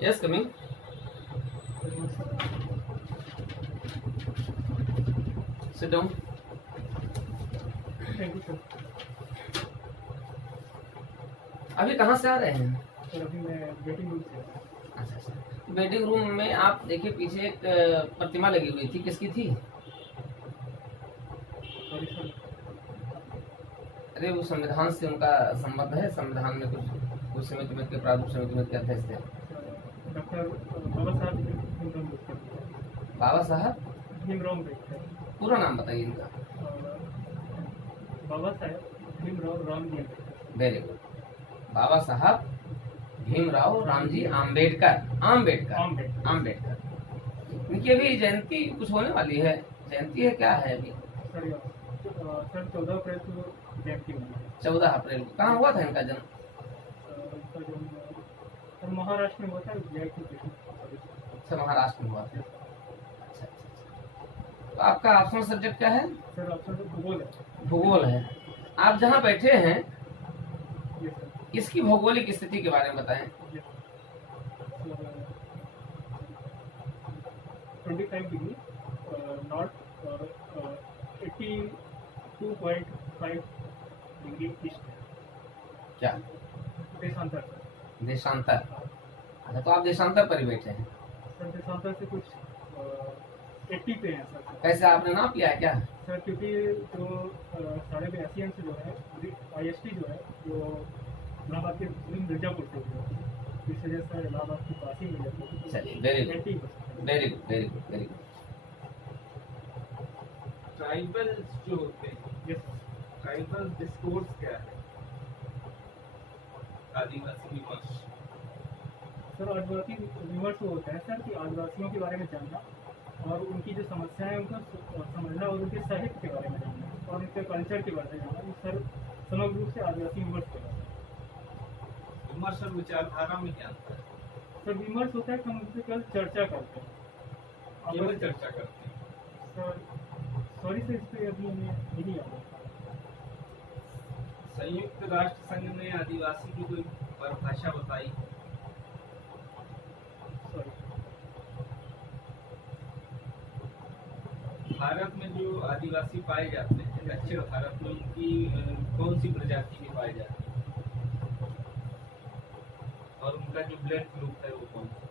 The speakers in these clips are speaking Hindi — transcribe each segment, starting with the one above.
Yes, coming. Sit down. Thank you sir. अभी कहाँ से आ रहे हैं? सर अभी मैं वेटिंग रूम से आ रहा हूँ। अच्छा अच्छा। वेटिंग रूम में आप देखिए पीछे एक प्रतिमा लगी हुई थी, किसकी थी? Sorry sir. अरे वो संविधान से उनका संबंध है, संविधान में कुछ समिति में के प्रारूप समिति में के अध्यक्ष थे। डॉक्टर बाबा साहब भीमराव अम्बेडकर। बाबा साहब भीमराव अम्बेडकर। पूरा नाम बताइए इनका। बाबा साहब भीमराव रामजी अम्बेडकर। Very good. बाबा साहब भीमराव रामजी आम्बेडकर। आम्बेडकर आम्बेडकर। आम्बेडकर। इनकी अभी जयंती कुछ होने वाली है, जयंती है क्या है अभी? सर 14 अप्रैल को जयंती हुई है। 14 अप्रैल को। कहाँ हुआ था इनका जन्म? इनका जन्म सर महाराष्ट्र में हुआ था, जयपुर कृष्ण। अच्छा, महाराष्ट्र में हुआ था। अच्छा अच्छा अच्छा। तो आपका ऑप्शनल सब्जेक्ट क्या है? सर ऑप्शन तो भूगोल है। भूगोल है। आप जहाँ बैठे हैं यस सर। इसकी भौगोलिक स्थिति के बारे में बताएं। 25 डिग्री नॉर्थ और 82.5 डिग्री ईस्ट। क्या? देशांतर सर। देशांतर। अच्छा, तो आप देशांतर पर ही बैठे हैं। सर देशांतर से कुछ 80 पे हैं सर। कैसे आपने नाप लिया है क्या? सर क्योंकि जो 82.5 अंश जो है IST जो है जो इलाहाबाद के मिर्जापुर से हुआ, इस वजह से इलाहाबाद की पास ही मिर्जापुर। चलिए, very good 80%। Very good very good very good. Tribals जो होते हैं, यस ट्राइबल डिस्कोर्स क्या है? आदिवासी विमर्श। सर आदिवासी विमर्श वो होता है सर कि आदिवासियों के बारे में जानना और उनकी जो समस्याएं हैं उनको समझना और उनके साहित्य के बारे में जानना और उनके कल्चर के बारे में जानना, ये सर समग्र रूप से आदिवासी विमर्श कहलाता है। विमर्श और विचारधारा में क्या अंतर है? सर विमर्श होता है कि हम उनसे केवल चर्चा करते हैं। केवल चर्चा करते हैं। सर सॉरी सर, इस पर अभी हमें नहीं आता। संयुक्त राष्ट्र संघ ने आदिवासी की कोई परिभाषा बताई? सॉरी। भारत में जो आदिवासी पाए जाते हैं, दक्षिण भारत में उनकी कौन सी प्रजाति के पाए जाते हैं और उनका जो ब्लड ग्रुप है वो कौन सा?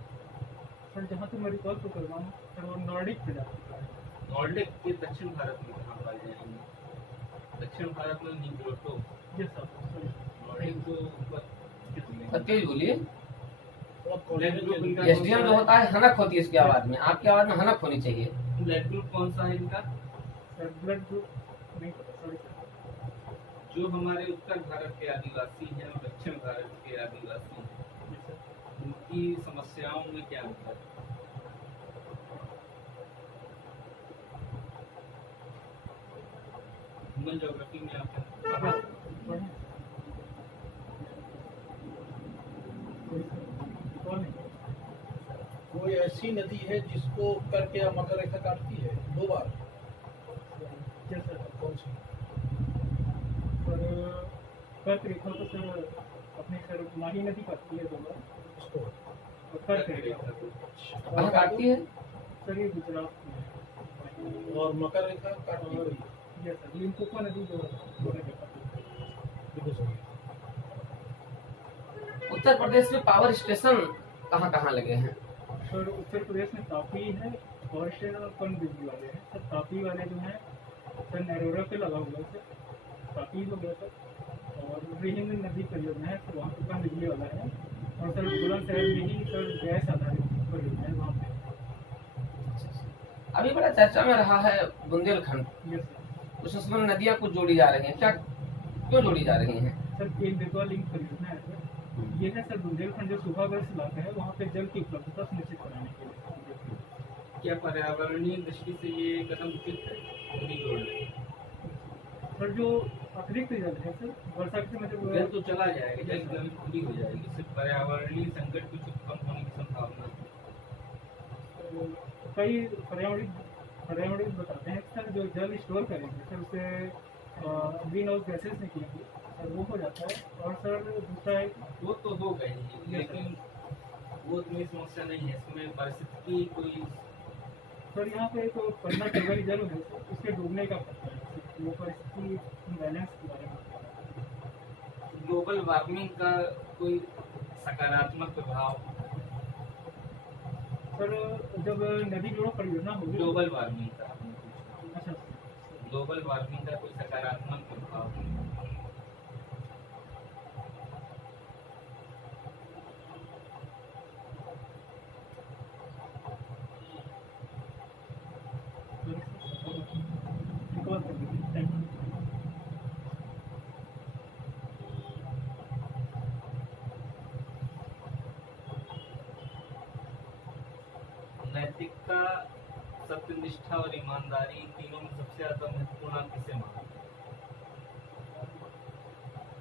सर जहाँ तक मैं रिकॉल तो कर रहा हूँ सर वो नॉर्डिक प्रजाति का है। नॉर्डिक के दक्षिण भारत में कहाँ पाए जाएंगे? दक्षिण भारत में negrito. Yes sir sorry. Nordic तो ऊपर तेज बोलिए। ब्लड ग्रुप इनका एसडीएम जो होता है हनक होती है इसकी आवाज में, आपकी आवाज में हनक होनी चाहिए। ब्लड ग्रुप कौन सा है इनका? सर ब्लड ग्रुप नहीं पता, सॉरी सर। जो हमारे उत्तर भारत के आदिवासी हैं और दक्षिण भारत के आदिवासी हैं, यस सर। उनकी समस्याओं में क्या अंतर है? ह्यूमन ज्योग्राफी में आप कौन है? कोई ऐसी नदी है जिसको करके या मकर रेखा काटती है 2 बार? Yes sir. कौन सी? सर कर्क रेखा तो सर अपने सर माही नदी काटती है 2 बार। इसको और कर्क रेखा कहाँ काटती है? सर ये गुजरात में है। और मकर रेखा काटती है? यस सर लिम्पोपो नदी जो दोनों जगह। बिल्कुल सही। उत्तर प्रदेश में पावर स्टेशन कहाँ कहाँ लगे हैं? सर उत्तर प्रदेश में तापी है और स्टेशन और कम बिजली वाले हैं सर। तापी वाले जो हैं सर नरोरा पे लगा हुआ है सर, तापी हो गया सर। और रिहिंद नदी परियोजना है सर, वहाँ पे कम बिजली वाला है। और सर बुलंदशहर में ही सर गैस आधारित परियोजना है वहाँ पे। अभी बड़ा चर्चा में रहा है बुंदेलखंड, यस सर। कुछ उसमें नदियाँ कुछ जोड़ी जा रही हैं, क्या क्यों जोड़ी जा रही हैं? सर एक बेतवा लिंक परियोजना है सर। ये है सर बुंदेलखंड जो सूखाग्रस्त इलाका है वहाँ पे जल की उपलब्धता सुनिश्चित कराने के लिए। क्या पर्यावरणीय दृष्टि से ये कदम उचित है? नदी जोड़ने सर जो अतिरिक्त जल है सर वर्षा के समय जब जल तो चला जाएगा, जल की कमी पूरी हो जाएगी, सिर्फ पर्यावरणीय संकट कुछ उत्पन्न होने की संभावना है। कई पर्यावरण बताते हैं सर जो जल स्टोर करेंगे सर उसे ग्रीन हाउस गैसेस निकलेंगी सर, वो हो जाता है। और सर दूसरा है वो तो हो गई, लेकिन वो इतनी समस्या नहीं है इसमें परिस्थिति की कोई। सर यहाँ पे एक पन्ना टेबल जरूर है सर, उसके डूबने का खतरा है सर, वो परिस्थिति बैलेंस के बारे में बता रहा है। ग्लोबल वार्मिंग का कोई सकारात्मक प्रभाव। सर जब नदी जोड़ो परियोजना होगी, ग्लोबल वार्मिंग का, अच्छा ग्लोबल वार्मिंग का कोई सकारात्मक प्रभाव। रिकॉर्ड कर दीजिए, थैंक यू। नैतिकता, सत्यनिष्ठा और ईमानदारी तीनों में सबसे ज्यादा महत्वपूर्ण आप किसे मानते हैं?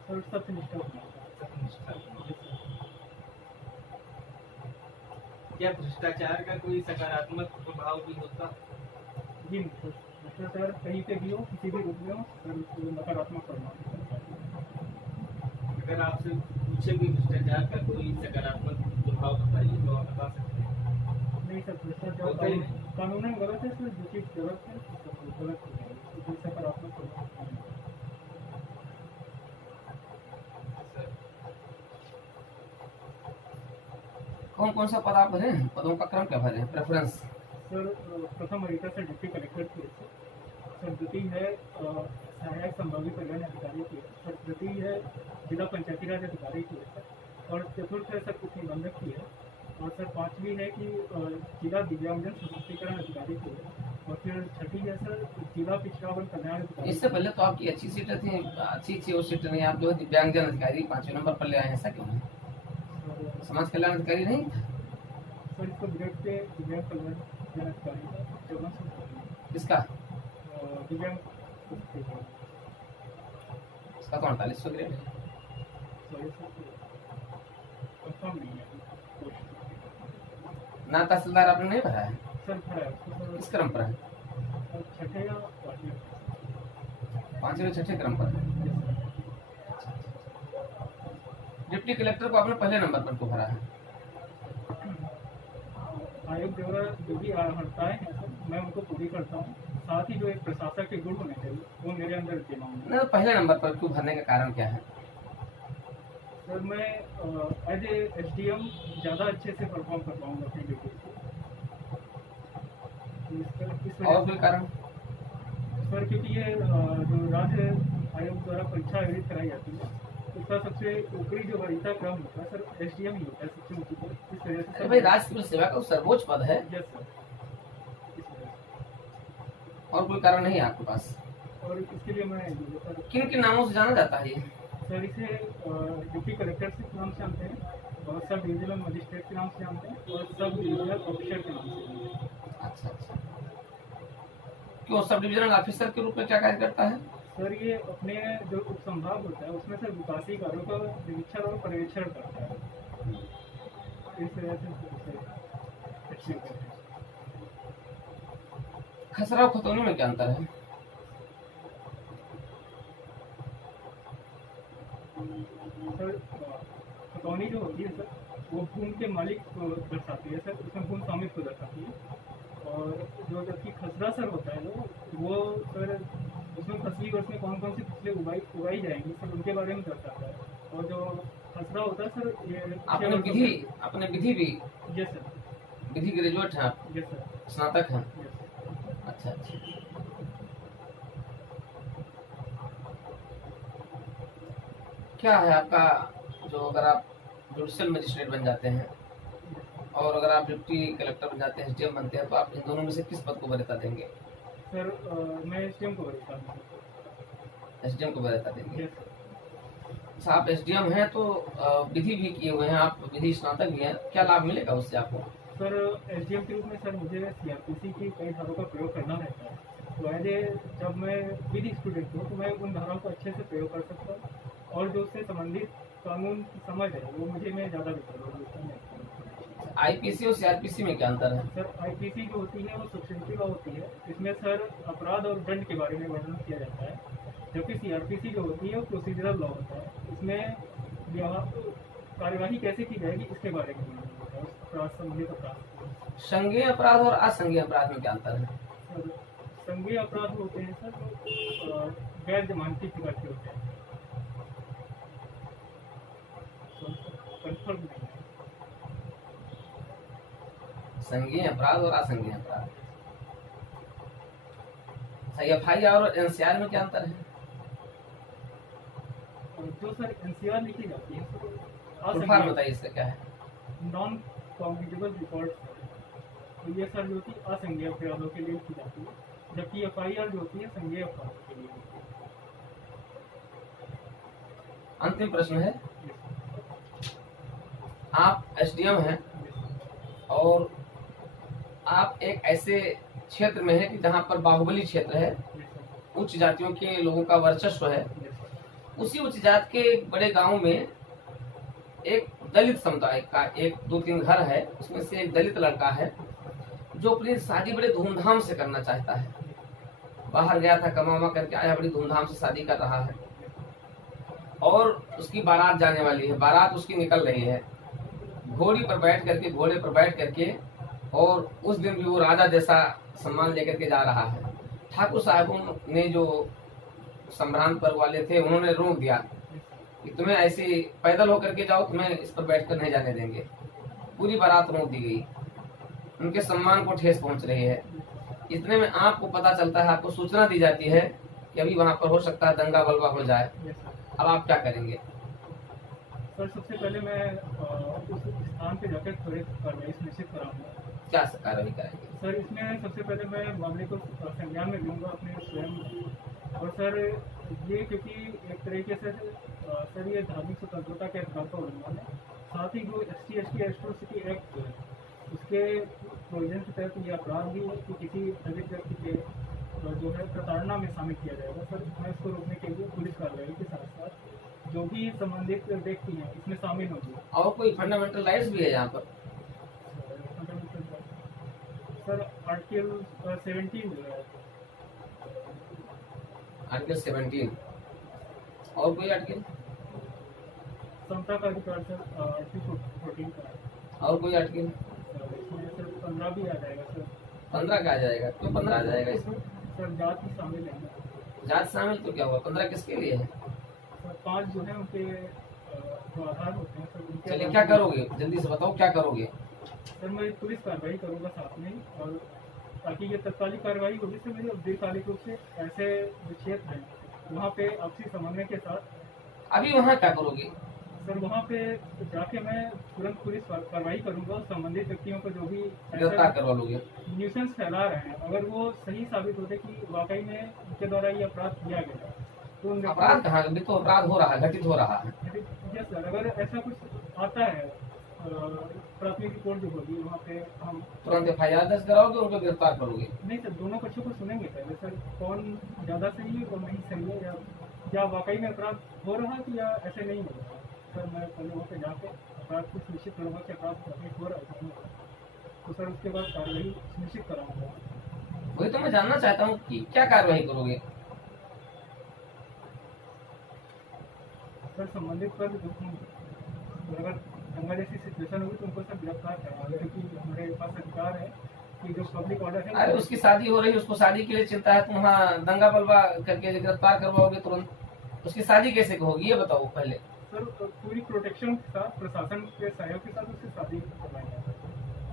सर सत्यनिष्ठा होना है। सत्यनिष्ठा। क्या भ्रष्टाचार का कोई सकारात्मक प्रभाव भी होता? जी नहीं सर, भ्रष्टाचार कहीं पे भी हो, किसी भी रूप में हो सर, उसको नकारात्मक परिणाम होता है। अगर आपसे पूछे भी भ्रष्टाचार का कोई सकारात्मक प्रभाव बताइए तो आप बता सकते हैं। नहीं सर, भ्रष्टाचार होता ही नहीं। कानून गलत है सर, जो चीज़ गलत है तो गलत हो जाएगी, तो कोई सकारात्मक प्रभाव नहीं है। सर, कौन कौन सा पद आप भरे हैं? पदों का क्रम क्या भरे हैं? प्रेफरेंस? सर प्रथम अमेरिका से डिप्टी कलेक्टर की है सर, द्वितीय है सहायक संभागीय कल्याण अधिकारी की है सर, तृतीय है जिला पंचायती राज अधिकारी की है सर, और चतुर्थ है सर उप निबंधक की है, और सर पांचवी है कि जिला दिव्यांगजन सशक्तिकरण अधिकारी की है, और फिर छठी है सर जिला पिछड़ा वर्ग कल्याण अधिकारी। इससे पहले तो आपकी अच्छी सीटें थी, अच्छी थी वो सीटें नहीं, आप जो है दिव्यांगजन अधिकारी 5वें नंबर पर ले आए हैं, ऐसा क्यों है? सर समाज कल्याण अधिकारी नहीं? सर इसको ग्रेड पे दिव्यांग कल्याण अधिकारी का 1400 किसका? दिव्यांग इसका तो 4800 ग्रेड है। सॉरी सर कंफर्म नहीं है ना तहसीलदार आपने नहीं भरा है? सर, भरा है उसको सर, किस क्रम पर है? छठे या पांचवें। 5वें 6ठे क्रम पर है। डिप्टी कलेक्टर को आपने पहले नंबर पर क्यों भरा है? आयोग द्वारा जो भी हड़ताएं हैं सर, मैं उनको पूरी करता हूँ, साथ ही जो एक प्रशासक के गुण होने चाहिए वो मेरे अंदर विद्यमान है। नहीं, पहले नंबर पर क्यों भरने का कारण क्या है? सर मैं एज ए SDM ज़्यादा अच्छे से परफॉर्म कर पाऊँगा अपनी ड्यूटी इस और वजह कोई से कारण? सर, क्योंकि ये जो राज्य आयोग द्वारा परीक्षा आयोजित कराई जाती है उसका सबसे ऊपरी जो वरीयता क्रम होता है सर SDM ही होता है सबसे ऊंची पर, इस वजह से अरे भाई, राष्ट्र सिविल सेवा का सर्वोच्च पद है, यस सर, इस वजह से। और कोई कारण नहीं है आपके पास? और इसके लिए मैं सर किन किन नामों से जाना जाता है ये? सर इसे डिप्टी कलेक्टर के नाम से जानते हैं, और सब डिविजनल मजिस्ट्रेट के नाम से जानते हैं, और सब डिविजनल ऑफिसर के नाम से जानते हैं। अच्छा अच्छा। क्यों, सब डिविजनल ऑफिसर के रूप में क्या कार्य करता है? सर ये अपने जो उप संभाग होता है उसमें सर विकासीय कार्यों का निरीक्षण और पर्यवेक्षण करता है, इस वजह से उसे achieve करते हैं। खसरा और खतौनी में क्या अंतर है? सर खतौनी जो होती है सर वो भूमि के मालिक को दर्शाती है सर, उसमें भूमि स्वामित्व को दर्शाती है, और जो जबकि खसरा सर होता है वो सर उसमें फसली वर्ष में कौन कौन सी फसलें उगाई जाएंगी सर उनके बारे में दर्शाता है, और जो खसरा होता है सर ये आपने विधि भी, यस सर, विधि ग्रेजुएट हैं आप, यस सर, स्नातक हैं? यस। अच्छा अच्छा। क्या है आपका, जो अगर आप जुडिशियल मजिस्ट्रेट बन जाते हैं और अगर आप डिप्टी कलेक्टर बन जाते हैं, SDM बनते हैं, तो आप इन दोनों में से किस पद को वरीयता देंगे? सर मैं SDM को वरीयता दूंगा। SDM को वरीयता देंगे। यस अच्छा, आप SDM हैं तो विधि भी किए हुए हैं, आप विधि स्नातक भी हैं, क्या लाभ मिलेगा उससे आपको? सर SDM के रूप में सर मुझे CRPC की कई धाराओं का प्रयोग करना रहता है, तो एज ए जब मैं विधि स्टूडेंट हूँ तो मैं उन धाराओं का अच्छे से प्रयोग कर सकता हूँ, और जो उससे संबंधित कानून की समझ है वो मुझे में ज़्यादा बेहतर होगी। IPC और CRPC में क्या अंतर है? सर IPC जो होती है वो सब्सिडियरी लॉ होती है, इसमें सर अपराध और दंड के बारे में वर्णन किया जाता है, जबकि CRPC जो होती है वो प्रोसीजरल लॉ होता है, इसमें कार्यवाही कैसे की जाएगी इसके बारे में वर्णन होता है। अपराध संबंधित अपराध। संज्ञेय अपराध और असंज्ञेय अपराध में क्या अंतर है? सर संज्ञेय अपराध होते हैं सर जो गैर जमानती प्रकार के होते हैं। कंफर्म नहीं है। संज्ञेय अपराध और असंज्ञेय अपराध। FIR और NCR में क्या अंतर है? जो सर NCR लिखी जाती है फुल फॉर्म बताइए इसका क्या है? Non compatible record. तो ये सर जो होती है असंज्ञेय अपराधों के लिए लिखी जाती है, जबकि FIR जो होती है संज्ञेय अपराधों के लिए होती अंतिम प्रश्न है, आप SDM हैं और आप एक ऐसे क्षेत्र में है कि जहाँ पर बाहुबली क्षेत्र है, उच्च जातियों के लोगों का वर्चस्व है। उसी उच्च जात के एक बड़े गांव में एक दलित समुदाय का एक 2-3 घर है, उसमें से एक दलित लड़का है जो अपनी शादी बड़े धूमधाम से करना चाहता है। बाहर गया था, कमा करके आया, बड़ी धूमधाम से शादी कर रहा है और उसकी बारात जाने वाली है। बारात उसकी निकल रही है घोड़े पर बैठ करके और उस दिन भी वो राजा जैसा सम्मान लेकर के जा रहा है। ठाकुर साहबों ने जो सम्रांत पर वाले थे, उन्होंने रोक दिया कि तुम्हें ऐसे पैदल होकर के जाओ, तुम्हें इस पर बैठकर नहीं जाने देंगे। पूरी बारात रोक दी गई, उनके सम्मान को ठेस पहुंच रही है। इतने में आपको पता चलता है, आपको सूचना दी जाती है कि अभी वहां पर हो सकता है दंगा बलवा हो जाए। है। अब आप क्या करेंगे? सर सबसे पहले मैं उस स्थान पे जाकर त्वरित कार्रवाई सुनिश्चित कराऊंगा। क्या कार्रवाई करेंगे? सर इसमें सबसे पहले मैं मामले को संज्ञान में लूंगा अपने स्वयं। और सर ये क्योंकि एक तरीके से सर ये धार्मिक स्वतंत्रता के अधिकार का उल्लंघन है। साथ ही जो SC/ST एट्रोसिटी एक्ट जो है उसके प्रोविजन के तहत ये अपराध भी है कि किसी दलित व्यक्ति के जो है प्रताड़ना में शामिल किया जाएगा। सर मैं इसको रोकने के लिए पुलिस कार्रवाई के साथ साथ जो भी संबंधित व्यक्ति हैं इसमें शामिल होंगे। और कोई फंडामेंटल राइट्स भी है यहाँ पर? सर आर्टिकल 17 जो है, आर्टिकल 17 और कोई आर्टिकल? समता का अधिकार सर आर्टिकल 14 का है। और कोई आर्टिकल? इसमें सर 15 भी आ जाएगा सर। 15 का आ जाएगा? क्यों 15 आ जाएगा इसमें? सर जात ही शामिल है। जात शामिल तो क्या हुआ? 15 किसके लिए है? सर 5 जो है उनके जो आधार होते हैं सर उनके। चलिए क्या करोगे, जल्दी से बताओ क्या करोगे? सर मैं पुलिस कार्रवाई करूंगा साथ में, और ताकि ये तत्कालिक कार्रवाई होगी सर मेरी। और दीर्घकालिक रूप से ऐसे जो क्षेत्र हैं वहाँ पे आपसी समन्वय के साथ। अभी वहाँ क्या करोगे? सर वहाँ पे जाके मैं तुरंत पुलिस कार्रवाई करूंगा और संबंधित व्यक्तियों को जो भी गिरफ्तार करवा लोगे? न्यूसेंस फैला रहे हैं, अगर वो सही साबित होते कि वाकई में उनके द्वारा ये अपराध किया गया तो उन अपराध कहाँ? अभी तो अपराध हो रहा है, घटित हो रहा है। यस सर, अगर ऐसा कुछ आता है प्राथमिक रिपोर्ट जो होगी वहाँ पे हम तुरंत FIR दर्ज कराओगे, उनको गिरफ्तार करोगे? नहीं सर, दोनों पक्षों को सुनेंगे पहले सर, कौन ज़्यादा सही है और नहीं सही है, या वाकई में अपराध हो रहा है कि या ऐसे नहीं हो रहा है। सर मैं पहले वहाँ पे जाकर अपराध को सुनिश्चित करूँगा कि अपराध कमिट हो रहा है कि नहीं हो रहा है। तो सर उसके बाद कार्रवाई सुनिश्चित कराऊंगा। वही तो मैं जानना चाहता हूँ कि क्या कार्रवाई करोगे? सर संबंधित पर अगर दंगा जैसी सिचुएशन होगी तो उनको सब गिरफ्तार करवाएंगे, क्योंकि हमारे पास अधिकार है कि जो पब्लिक ऑर्डर है। अरे उसकी शादी हो रही है, उसको शादी के लिए चिंता है, तुम वहाँ दंगा बलवा करके गिरफ्तार करवाओगे तुरंत? उसकी शादी कैसे होगी ये बताओ पहले। सर पूरी प्रोटेक्शन के साथ, प्रशासन के सहयोग के साथ उसकी शादी करवाएंगे।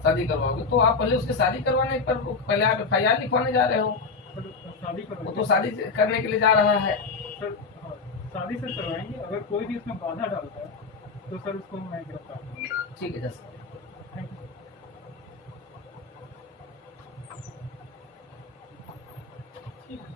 शादी करवाओगे तो आप पहले उसकी शादी करवाने पर पहले आप FIR लिखवाने जा रहे हो? सर शादी वो करवाएंगे। तो शादी करने के लिए जा रहा है। सर हाँ, शादी सर करवाएंगे। अगर कोई भी इसमें बाधा डालता है तो सर उसको मैं गिरफ्तार करूँगा। ठीक है जैसे